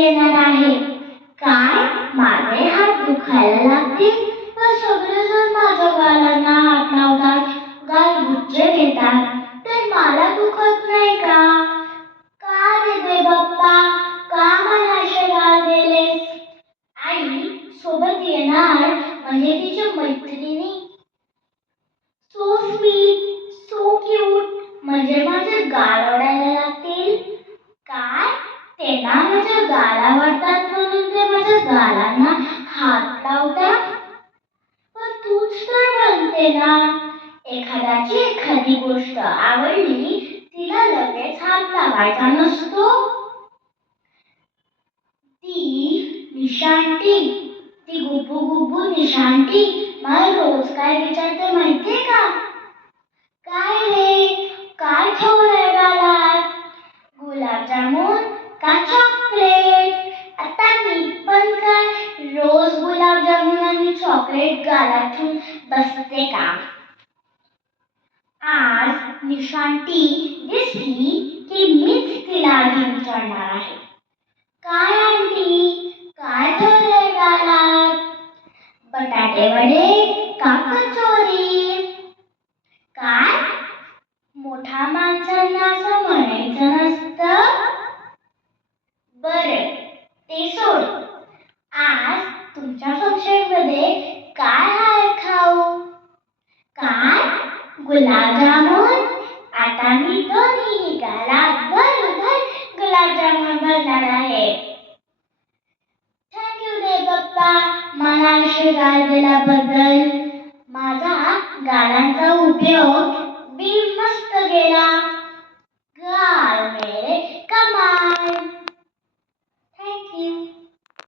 येणार आहे. काय माझे हात दुखायला लागतील व सगळेजण माझ्या गालांना हात लावतात, गाल गुच्चे घेतात, तर मला दुखत नाही का? का रे देवबाप्पा, का मला असे गाल दिलेस? आई सोबत येणार म्हणजे तिच्या मैत्रिणी सो स्वीट सो क्यूट म्हणजे माझे गाल ओढायला लागतील. काय त्यांना माझ्या गाल आवडतात म्हणून ते माझ्या गालांना हात लावतात. पण तूच तर म्हणते ना, एखाद्याची एखादी गोष्ट आवडली तिला लगेच हात लावायचा नसतो. ती निशांती, ती गुब्बू गुब्बू निशांती मला रोज काय विचारते माहितीये का? काय रे, काय ठेवलंय गालात? गुलाबजामुन का चॉकलेट? आता मी पण काय रोज गुलाबजामुन आणि चॉकलेट गालात ठेवून बसते का? आज निशांती दिसली की मीच तिला आधी विचारणार आहे. काय आंटी, काय ठेवलंय गालात? बटाटे वडे का कचोरी? काय मोठ्या माणसांना असं म्हणायचं नसतं? बरं ते सोड. आज तुमच्या फंक्शनमध्ये काय आहे खाऊ? काय गुलाबजामुन? आता मी दोन्ही गालात भर गुलाबजामुन भरणार आहे. थँक्यू देवबाप्पा, मला आशीर्वाद दिल्याबद्दल. माझा गालांचा उपयोग